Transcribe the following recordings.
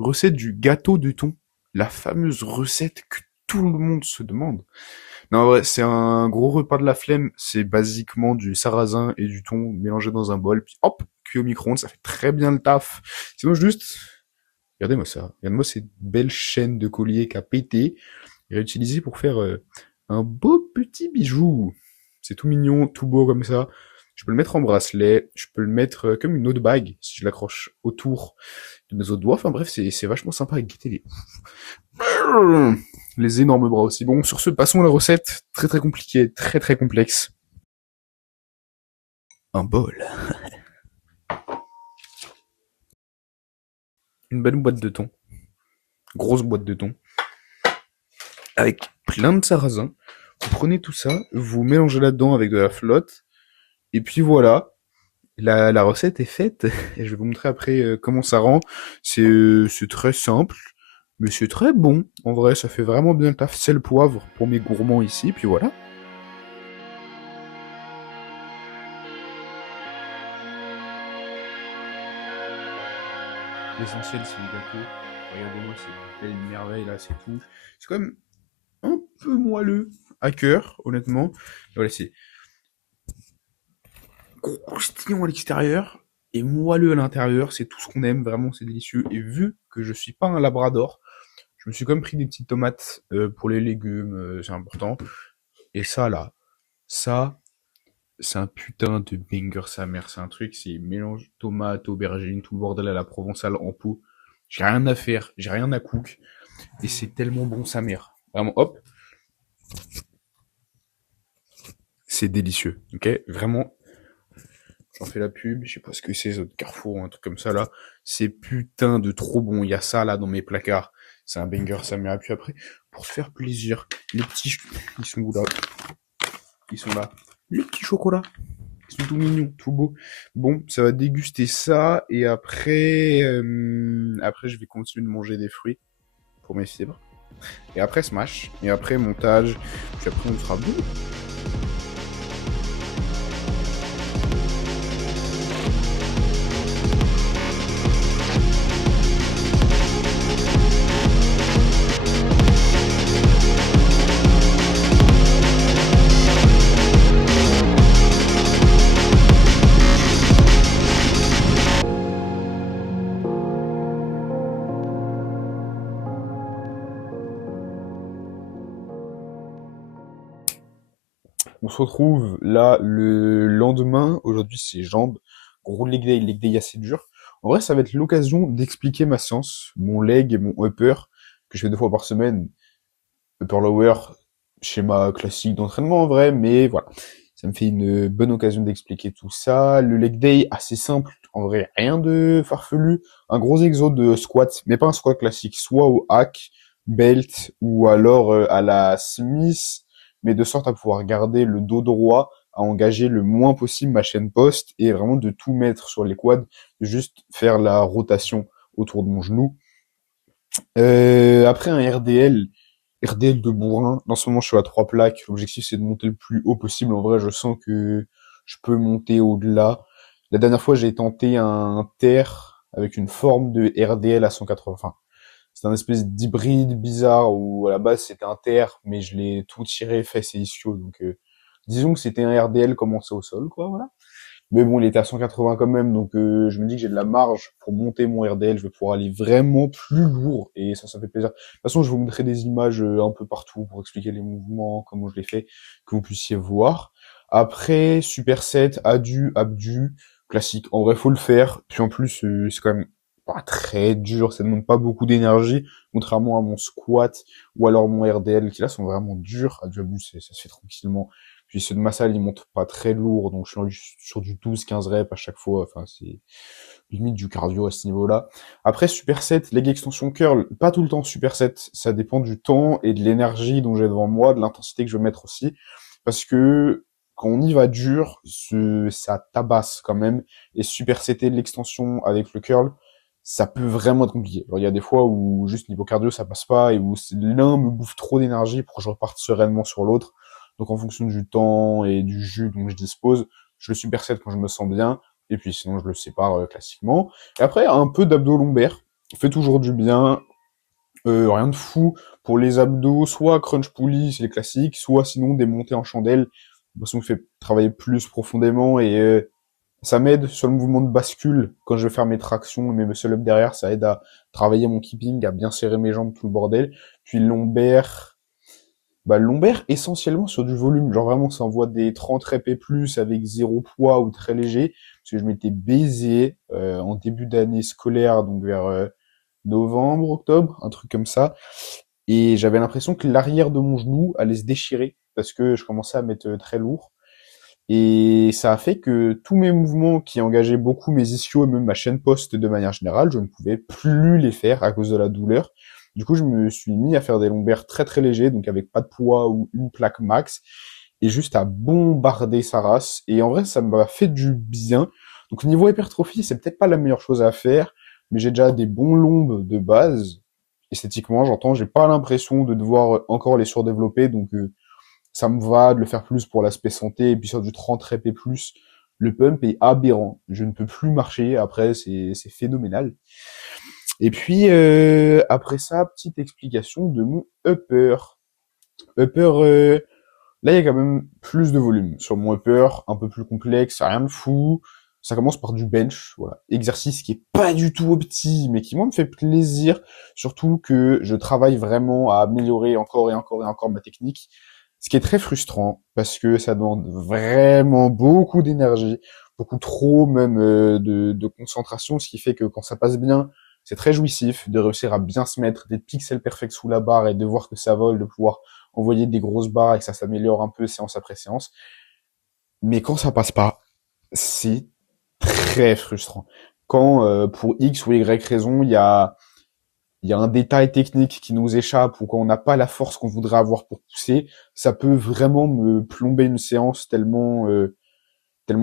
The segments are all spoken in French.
recette du gâteau de thon. La fameuse recette que tout le monde se demande. Non, ouais, c'est un gros repas de la flemme. C'est basiquement du sarrasin et du thon mélangés dans un bol, puis hop, cuit au micro-ondes, ça fait très bien le taf. Sinon, juste, regardez-moi ça. Regardez-moi cette belle chaîne de collier qui a pété et réutilisée pour faire un beau petit bijou. C'est tout mignon, tout beau comme ça. Je peux le mettre en bracelet, je peux le mettre comme une autre bague si je l'accroche autour de mes autres doigts. Enfin bref, c'est vachement sympa à guetter les énormes bras aussi. Bon, sur ce, passons à la recette. Très très compliquée, très très complexe. Un bol. Une belle boîte de thon. Grosse boîte de thon. Avec plein de sarrasin. Vous prenez tout ça, vous mélangez là-dedans avec de la flotte. Et puis voilà, la recette est faite. Et je vais vous montrer après comment ça rend. C'est très simple, mais c'est très bon. En vrai, ça fait vraiment bien le taf. Sel, poivre pour mes gourmands ici. Puis voilà. L'essentiel, c'est le gâteau. Regardez-moi, c'est une belle merveille là, c'est tout. C'est quand même un peu moelleux à cœur, honnêtement. Et voilà, c'est croustillant à l'extérieur et moelleux à l'intérieur. C'est tout ce qu'on aime, vraiment, c'est délicieux. Et vu que je suis pas un labrador, je me suis quand même pris des petites tomates pour les légumes, c'est important. Et ça là, ça, c'est un putain de banger sa mère. C'est un truc, c'est mélange tomate, aubergine, tout le bordel à la provençale en pot. J'ai rien à faire, j'ai rien à cook. Et c'est tellement bon sa mère. Vraiment, hop, c'est délicieux. Ok, vraiment, j'en fais la pub. Je sais pas ce que c'est, autre Carrefour ou un truc comme ça là. C'est putain de trop bon. Il y a ça là dans mes placards. C'est un banger sa mère. Et puis après, pour se faire plaisir, les petits, ils sont où là? Ils sont là. Les petits chocolats. Ils sont tout mignons, tout beaux. Bon, ça va déguster ça. Et après, après je vais continuer de manger des fruits pour mes fibres. Et après smash. Et après montage. Puis après on sera bon. On se retrouve là le lendemain. Aujourd'hui, c'est jambes. Gros leg day assez dur. En vrai, ça va être l'occasion d'expliquer ma séance, mon leg et mon upper, que je fais 2 fois par semaine. Upper lower, schéma classique d'entraînement en vrai, mais voilà. Ça me fait une bonne occasion d'expliquer tout ça. Le leg day, assez simple. En vrai, rien de farfelu. Un gros exo de squat, mais pas un squat classique, soit au hack, belt, ou alors à la Smith, mais de sorte à pouvoir garder le dos droit, à engager le moins possible ma chaîne poste, et vraiment de tout mettre sur les quads, de juste faire la rotation autour de mon genou. Après un RDL de bourrin. En ce moment, je suis à 3 plaques. L'objectif, c'est de monter le plus haut possible. En vrai, je sens que je peux monter au-delà. La dernière fois, j'ai tenté un terre avec une forme de RDL à 180. Enfin, c'est un espèce d'hybride bizarre où à la base c'était un terre, mais je l'ai tout tiré, fesses et ischio. Donc, disons que c'était un RDL commencé au sol, quoi, voilà. Mais bon, il était à 180 quand même, donc je me dis que j'ai de la marge pour monter mon RDL, je vais pouvoir aller vraiment plus lourd, et ça fait plaisir. De toute façon, je vous montrerai des images un peu partout pour expliquer les mouvements, comment je les fais, que vous puissiez voir. Après, superset, addu, abdu, classique. En vrai, faut le faire. Puis en plus, c'est quand même pas très dur, ça demande pas beaucoup d'énergie, contrairement à mon squat ou alors mon RDL, qui là sont vraiment durs. Addu, abdu, ça se fait tranquillement. Puis ceux de ma salle, ils montent pas très lourd, donc je suis sur du 12-15 reps à chaque fois. Enfin, c'est limite du cardio à ce niveau-là. Après, superset, leg extension curl, pas tout le temps superset. Ça dépend du temps et de l'énergie dont j'ai devant moi, de l'intensité que je veux mettre aussi. Parce que quand on y va dur, ça tabasse quand même. Et supersetter l'extension avec le curl, ça peut vraiment être compliqué. Alors, il y a des fois où juste niveau cardio, ça passe pas et où l'un me bouffe trop d'énergie pour que je reparte sereinement sur l'autre. Donc en fonction du temps et du jus dont je dispose, je le supersède quand je me sens bien, et puis sinon je le sépare classiquement. Et après, un peu d'abdos lombaires. fait toujours du bien. Rien de fou. Pour les abdos, soit crunch pulley, c'est les classiques, soit sinon des montées en chandelle. Ça me fait travailler plus profondément et ça m'aide sur le mouvement de bascule. Quand je vais faire mes tractions et mes muscle-up derrière, ça aide à travailler mon keeping, à bien serrer mes jambes, tout le bordel. Puis le lombaire, bah, le lombaire essentiellement sur du volume. Genre vraiment, ça envoie des 30 reps et plus avec zéro poids ou très léger. Parce que je m'étais baisé en début d'année scolaire, donc vers novembre, octobre, un truc comme ça. Et j'avais l'impression que l'arrière de mon genou allait se déchirer parce que je commençais à mettre très lourd. Et ça a fait que tous mes mouvements qui engageaient beaucoup mes ischios et même ma chaîne poste de manière générale, je ne pouvais plus les faire à cause de la douleur. Du coup, je me suis mis à faire des lombaires très très légers, donc avec pas de poids ou une plaque max, et juste à bombarder sa race. Et en vrai, ça m'a fait du bien. Donc niveau hypertrophie, c'est peut-être pas la meilleure chose à faire, mais j'ai déjà des bons lombes de base. Esthétiquement, j'entends, j'ai pas l'impression de devoir encore les surdévelopper, donc ça me va de le faire plus pour l'aspect santé, et puis sur du 30 reps et plus, le pump est aberrant. Je ne peux plus marcher, après, c'est phénoménal. Et puis, après ça, petite explication de mon upper. Upper, là, il y a quand même plus de volume. Sur mon upper, un peu plus complexe, rien de fou. Ça commence par du bench, voilà. Exercice qui est pas du tout opti, mais qui, moi, me fait plaisir. Surtout que je travaille vraiment à améliorer encore et encore et encore ma technique. Ce qui est très frustrant, parce que ça demande vraiment beaucoup d'énergie, beaucoup trop même de concentration, ce qui fait que quand ça passe bien, c'est très jouissif de réussir à bien se mettre des pixels perfects sous la barre et de voir que ça vole, de pouvoir envoyer des grosses barres et que ça s'améliore un peu séance après séance. Mais quand ça passe pas, c'est très frustrant. Quand pour X ou Y raison, il y a un détail technique qui nous échappe ou quand on n'a pas la force qu'on voudrait avoir pour pousser, ça peut vraiment me plomber une séance tellement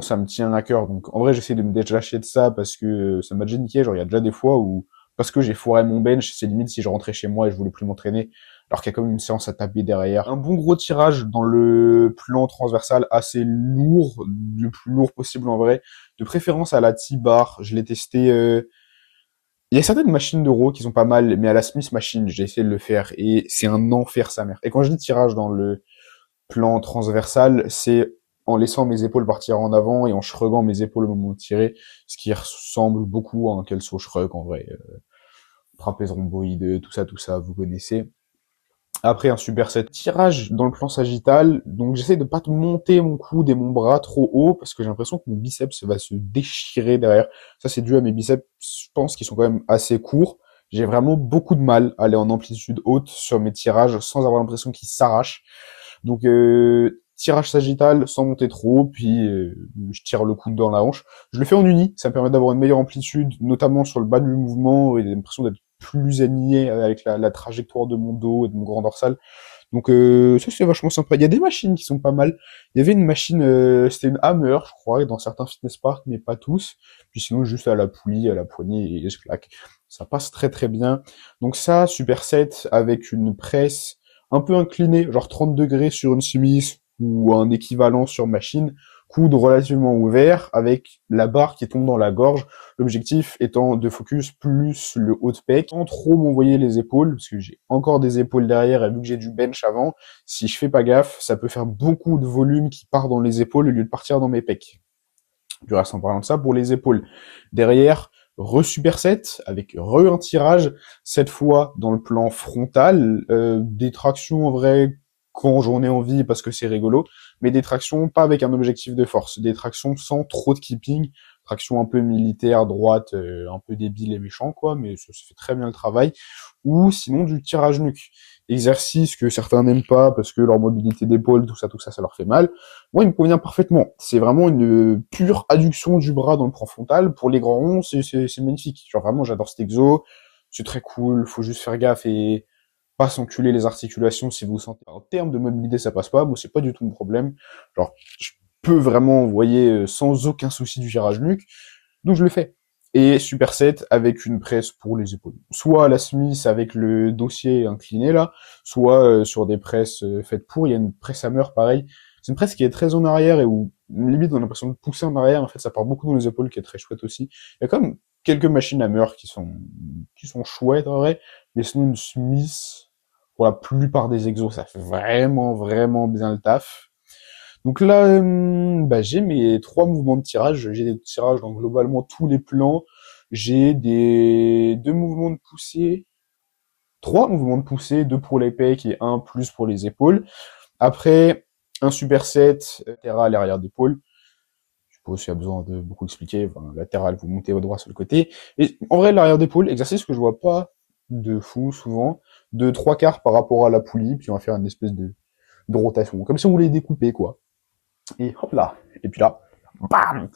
ça me tient à cœur. Donc en vrai, j'essaie de me détacher de ça parce que ça m'a déjà niqué. Genre, il y a déjà des fois où, parce que j'ai foiré mon bench, c'est limite si je rentrais chez moi et je voulais plus m'entraîner, alors qu'il y a quand même une séance à taper derrière. Un bon gros tirage dans le plan transversal assez lourd, le plus lourd possible en vrai, de préférence à la T-bar. Je l'ai testé. Il y a certaines machines d'euro qui sont pas mal, mais à la Smith Machine, j'ai essayé de le faire et c'est un enfer sa mère. Et quand je dis tirage dans le plan transversal, c'est en laissant mes épaules partir en avant et en shruggant mes épaules au moment de tirer, ce qui ressemble beaucoup à un kelso shrug en vrai. Trapèze rhomboïde, tout ça, vous connaissez. Après un superset tirage dans le plan sagittal, donc j'essaie de pas te monter mon coude et mon bras trop haut parce que j'ai l'impression que mon biceps va se déchirer derrière. Ça c'est dû à mes biceps, je pense qu'ils sont quand même assez courts. J'ai vraiment beaucoup de mal à aller en amplitude haute sur mes tirages sans avoir l'impression qu'ils s'arrachent. Donc tirage sagittal sans monter trop haut, puis je tire le coude dans la hanche. Je le fais en uni, ça me permet d'avoir une meilleure amplitude, notamment sur le bas du mouvement, et j'ai l'impression d'être plus aligné avec la trajectoire de mon dos et de mon grand dorsal. Donc ça c'est vachement sympa. Il y a des machines qui sont pas mal. Il y avait une machine, c'était une Hammer, je crois, dans certains fitness parks, mais pas tous. Puis sinon juste à la poulie, à la poignée et je claque. Ça passe très très bien. Donc ça, superset avec une presse un peu inclinée, genre 30 degrés sur une Smith ou un équivalent sur machine, coude relativement ouvert avec la barre qui tombe dans la gorge. L'objectif étant de focus plus le haut de pec, sans trop m'envoyer les épaules, parce que j'ai encore des épaules derrière, et vu que j'ai du bench avant, si je fais pas gaffe, ça peut faire beaucoup de volume qui part dans les épaules au lieu de partir dans mes pecs. Du reste, en parlant de ça, pour les épaules. Derrière, re-superset, avec un tirage, cette fois dans le plan frontal, des tractions en vrai quand j'en ai envie parce que c'est rigolo, mais des tractions pas avec un objectif de force, des tractions sans trop de keeping, tractions un peu militaires, droite, un peu débile et méchant quoi, mais ça fait très bien le travail, ou sinon du tirage nuque. Exercice que certains n'aiment pas parce que leur mobilité d'épaule, tout ça, ça leur fait mal. Moi, il me convient parfaitement. C'est vraiment une pure adduction du bras dans le plan frontal. Pour les grands ronds, c'est magnifique. Genre vraiment, j'adore cet exo. C'est très cool. Faut juste faire gaffe et pas s'enculer les articulations si vous sentez. En termes de mobilité, ça passe pas. Moi, c'est pas du tout mon problème. Genre, je peux vraiment envoyer sans aucun souci du virage nuque. Donc, je le fais. Et superset avec une presse pour les épaules. Soit à la Smith avec le dossier incliné là, soit sur des presses faites pour. Il y a une presse Hammer pareil. C'est une presse qui est très en arrière et où limite on a l'impression de pousser en arrière. En fait, ça part beaucoup dans les épaules, qui est très chouette aussi. Il y a quand même quelques machines Hammer qui sont chouettes en vrai, mais sinon une Smith, pour la plupart des exos, ça fait vraiment, vraiment bien le taf. Donc là, bah, j'ai mes trois mouvements de tirage. J'ai des tirages dans globalement tous les plans. J'ai des deux mouvements de poussée, trois mouvements de poussée, deux pour les pecs et un plus pour les épaules. Après, un superset latéral arrière d'épaule. Je sais pas s'il y a besoin de beaucoup expliquer. Enfin, latéral, vous montez au droit sur le côté. Et en vrai, l'arrière d'épaule, exercice que je vois pas de fou souvent, de trois quarts par rapport à la poulie, puis on va faire une espèce de rotation, comme si on voulait découper, quoi. Et hop là. Et puis là, bam.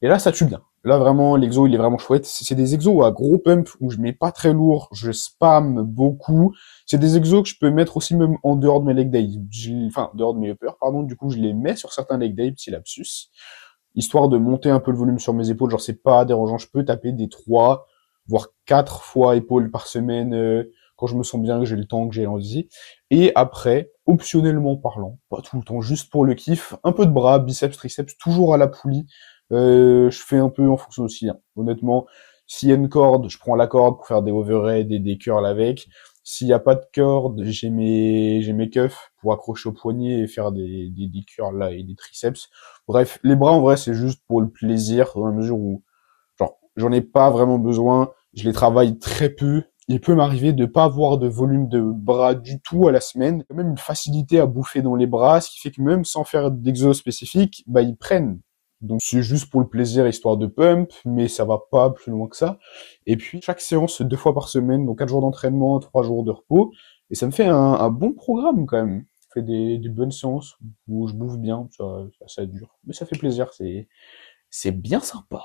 Et là, ça tue bien. Là, vraiment, l'exo, il est vraiment chouette. C'est des exos à gros pump où je mets pas très lourd, je spam beaucoup. C'est des exos que je peux mettre aussi même en dehors de mes leg days. Enfin, dehors de mes uppers, pardon. Du coup, je les mets sur certains leg days, petit lapsus, histoire de monter un peu le volume sur mes épaules. Genre, c'est pas dérangeant. Je peux taper des 3, voire 4 fois épaules par semaine quand je me sens bien, que j'ai le temps, que j'ai l'envie. Et après, optionnellement parlant, pas tout le temps, juste pour le kiff, un peu de bras, biceps, triceps, toujours à la poulie. Je fais un peu en fonction aussi, hein. Honnêtement, s'il y a une corde, je prends la corde pour faire des overhead et des curls avec. S'il n'y a pas de corde, j'ai mes cuffs pour accrocher au poignet et faire des curls là et des triceps. Bref, les bras en vrai c'est juste pour le plaisir, dans la mesure où genre j'en ai pas vraiment besoin, je les travaille très peu. Il peut m'arriver de pas avoir de volume de bras du tout à la semaine. Quand même une facilité à bouffer dans les bras, ce qui fait que même sans faire d'exo spécifique, bah ils prennent. Donc c'est juste pour le plaisir, histoire de pump, mais ça va pas plus loin que ça. Et puis chaque séance deux fois par semaine, donc 4 jours d'entraînement, 3 jours de repos, et ça me fait un bon programme quand même. Ça fait des bonnes séances où je bouffe bien, ça dure, mais ça fait plaisir, c'est bien sympa.